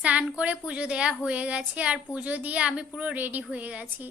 স্নান করে পুজো দেওয়া হয়ে গেছে, আর পুজো দিয়ে আমি পুরো রেডি হয়ে গেছি।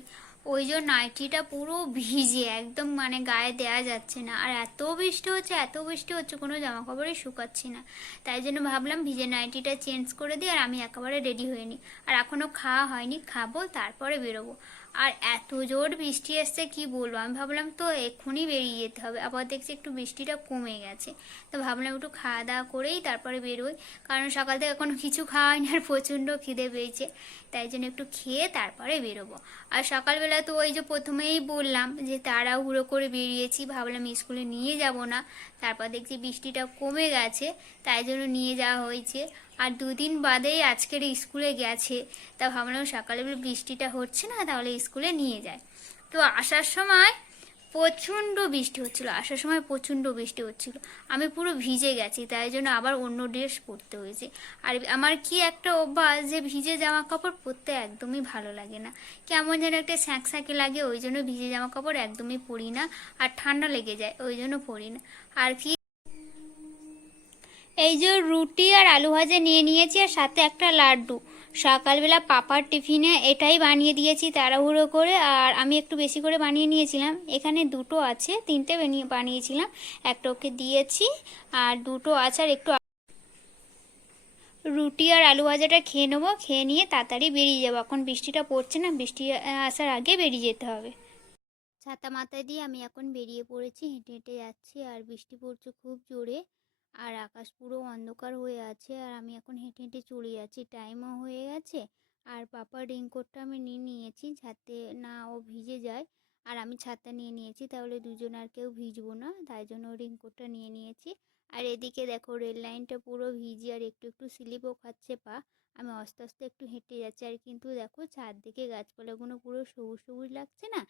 ওই জন্য নাইটিটা পুরো ভিজে একদম, মানে গায়ে দেওয়া যাচ্ছে না। আর এত বৃষ্টি হচ্ছে, এত বৃষ্টি হচ্ছে, কোনো জামা কাপড়ই শুকাচ্ছি না। তাই জন্য ভাবলাম ভিজে নাইটিটা চেঞ্জ করে দিই, আর আমি একেবারে রেডি হয়ে নিই। আর এখনও খাওয়া হয়নি, খাবো তারপরে বেরোবো। আর এত জোর বৃষ্টি এসছে কি বলবো, আমি ভাবলাম তো এক্ষুনি বেরিয়ে যেতে হবে, আবার দেখছি একটু বৃষ্টিটা কমে গেছে। তো ভাবলাম একটু খাওয়া দাওয়া করেই তারপরে বেরোই, কারণ সকাল থেকে এখনো কিছু খাওয়া হয়নি আর প্রচণ্ড খিদে পেয়েছে। তাই জন্য একটু খেয়ে তারপরে বেরোবো। আর সকালবেলা তো ওই যে প্রথমেই বললাম যে তাড়াহুড়ো করে বেরিয়েছি, ভাবলাম স্কুলে নিয়ে যাব না, তারপর দেখছি বৃষ্টিটা কমে গেছে, তাই জন্য নিয়ে যাওয়া হয়েছে। আর দুদিন বাদেই আজকের স্কুলে গেছে, তা ভাবলাম সকালবেলা বৃষ্টিটা হচ্ছে না, তাহলে স্কুলে নিয়ে যায়। তো আসার সময় প্রচণ্ড বৃষ্টি হচ্ছিল, আসার সময় প্রচণ্ড বৃষ্টি হচ্ছিল, আমি পুরো ভিজে গেছি, তাই জন্য আবার অন্য ড্রেস পরতে হয়েছে। আর আমার কি একটা অভ্যাস যে ভিজে জামা কাপড় পরতে একদমই ভালো লাগে না, কেমন যেন একটা স্যাঁকস্যাঁকে লাগে, ওই জন্য ভিজে জামা কাপড় একদমই পরি না। আর ঠান্ডা লেগে যায়, ওই জন্য পরি না। আর কি, এই যে রুটি আর আলু ভাজা নিয়ে নিয়েছি, আর সাথে একটা লাড্ডু। সকালবেলা পাপার টিফিনে এটাই বানিয়ে দিয়েছি তাড়াহুড়ো করে, আর আমি একটু বেশি করে বানিয়ে নিয়েছিলাম। এখানে দুটো আছে, তিনটে বানিয়েছিলাম, একটা ওকে দিয়েছি, আর দুটো আছে। আর একটু রুটি আর আলু ভাজাটা খেয়ে নেবো, খেয়ে নিয়ে তাড়াতাড়ি বেরিয়ে যাবো। এখন বৃষ্টিটা পড়ছে না, বৃষ্টি আসার আগে বেরিয়ে যেতে হবে। ছাতা মাথায় দিয়ে আমি এখন বেরিয়ে পড়েছি, হেঁটে হেঁটে যাচ্ছি, আর বৃষ্টি পড়ছে খুব জোরে, আর আকাশ পুরো অন্ধকার হয়ে আছে। আর আমি এখন হেঁটে হেঁটে চলে যাচ্ছি, টাইমও হয়ে গেছে। আর পাপার রেইনকোটটা আমি নিয়ে নিয়েছি যাতে না ও ভিজে যায়, আর আমি ছাতা নিয়ে নিয়েছি, তাহলে দুজন আর কেউ ভিজবো না, তাই জন্য রেইনকোটটা নিয়ে নিয়েছি। আর এদিকে দেখো রেল লাইনটা পুরো ভিজে, আর একটু একটু স্লিপও খাচ্ছে পা। আমি আস্তে আস্তে একটু হেঁটে যাচ্ছি, আর কিন্তু দেখো চারদিকে গাছপালাগুলো পুরো সবুজ সবুজ লাগছে না,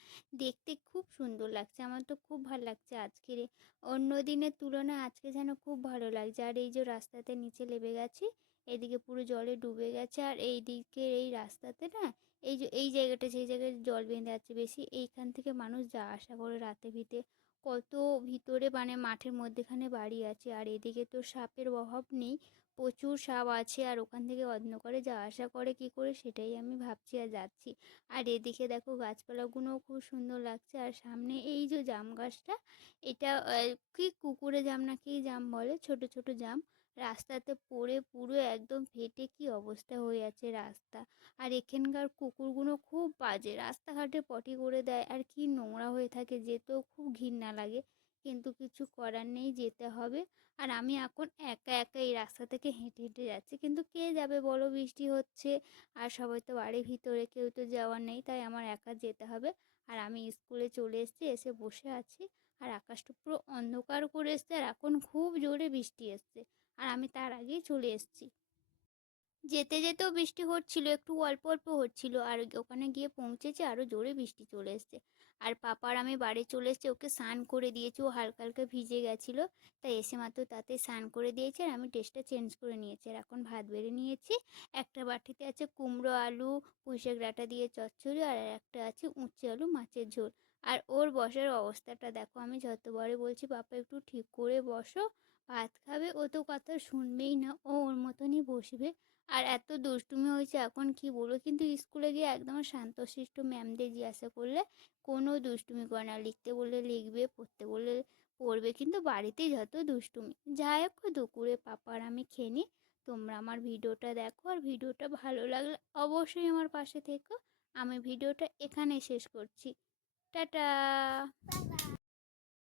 দেখতে খুব সুন্দর লাগছে। আমার তো খুব ভালো লাগছে আজকের অন্য দিনের তুলনায় আজকে যেন খুব ভালো লাগছে। আর এই যে রাস্তাতে নিচে নেমে গেছি, এদিকে পুরো জলে ডুবে গেছে, আর এই দিকের এই রাস্তাতে না, এই যে এই জায়গাটা, সেই জায়গায় জল বেঁধে আছে বেশি, এইখান থেকে মানুষ যা আসা করে রাতে ভিতে, কত ভিতরে মানে মাঠের মধ্যেখানে বাড়ি আছে। আর এদিকে তো সাপের অভাব নেই, প্রচুর সাপ আছে, আর ওখান থেকে অন্ধকারে যা আসা করে কি করে সেটাই আমি ভাবছি আর যাচ্ছি। আর এদিকে দেখো গাছপালাগুলোও খুব সুন্দর লাগছে। আর সামনে এই যে জাম গাছটা, এটা কি কুকুরে জাম না কি জাম বলে, ছোট ছোট জাম, রাস্তাতে পড়ে পুরো একদম ফেটে কি অবস্থা হয়ে আছে রাস্তা। আর এখানকার কুকুরগুলো খুব বাজে, রাস্তাঘাটে পটি করে দেয়, আর কি নোংরা হয়ে থাকে, যেতেও খুব ঘৃণা লাগে, কিন্তু কিছু করার নেই, যেতে হবে। আর আমি এখন একা একা এই রাস্তা থেকে হেঁটে হেঁটে যাচ্ছি, কিন্তু কে যাবে বলো, বৃষ্টি হচ্ছে, আর সবাই তো বাড়ির ভিতরে, কেউ তো যাওয়ার নেই, তাই আমার একা যেতে হবে। আর আমি স্কুলে চলে এসেছি, এসে বসে আছি, আর আকাশটা পুরো অন্ধকার করে এসছে, আর এখন খুব জোরে বৃষ্টি এসছে, আর আমি তার আগেই চলে এসেছি। যেতে যেতেও বৃষ্টি হচ্ছিল, একটু অল্প অল্প হচ্ছিল, আর ওখানে গিয়ে পৌঁছেছে আরও জোরে বৃষ্টি চলে এসছে। আর পাপার আমি বাড়ি চলে এসেছি, ওকে স্নান করে দিয়েছি, ও হালকা হালকা ভিজে গেছিলো, তাই এসে মাত্র তাতে স্নান করে দিয়েছি, আর আমি ড্রেসটা চেঞ্জ করে নিয়েছি। আর এখন ভাত বেড়ে নিয়েছি, একটা বাটিতে আছে কুমড়ো আলু পুঁইশাক ডাঁটা দিয়ে চচ্চড়ি, আর একটা আছে উচ্ছে আলু মাছের ঝোল। আর ওর বসার অবস্থাটা দেখো, আমি যতবারে বলছি পাপা একটু ঠিক করে বসো, ভাত খাবে, ও তো কথা শুনবেই না, ও ওর মতনই বসবে। আর এত দুষ্টুমি হয়েছে এখন কি বলবো, কিন্তু স্কুলে গিয়ে একদম শান্তশিষ্ট, ম্যামদের জিজ্ঞাসা করলে কোনো দুষ্টুমি করে না, লিখতে বললে লিখবে, পড়তে বললে পড়বে, কিন্তু বাড়িতেই যত দুষ্টুমি। যাই হোক, দুপুরে পাপার আমি খেয়ে নিই, তোমরা আমার ভিডিওটা দেখো, আর ভিডিওটা ভালো লাগলে অবশ্যই আমার পাশে থেকো। আমি ভিডিওটা এখানে শেষ করছি, টাটা।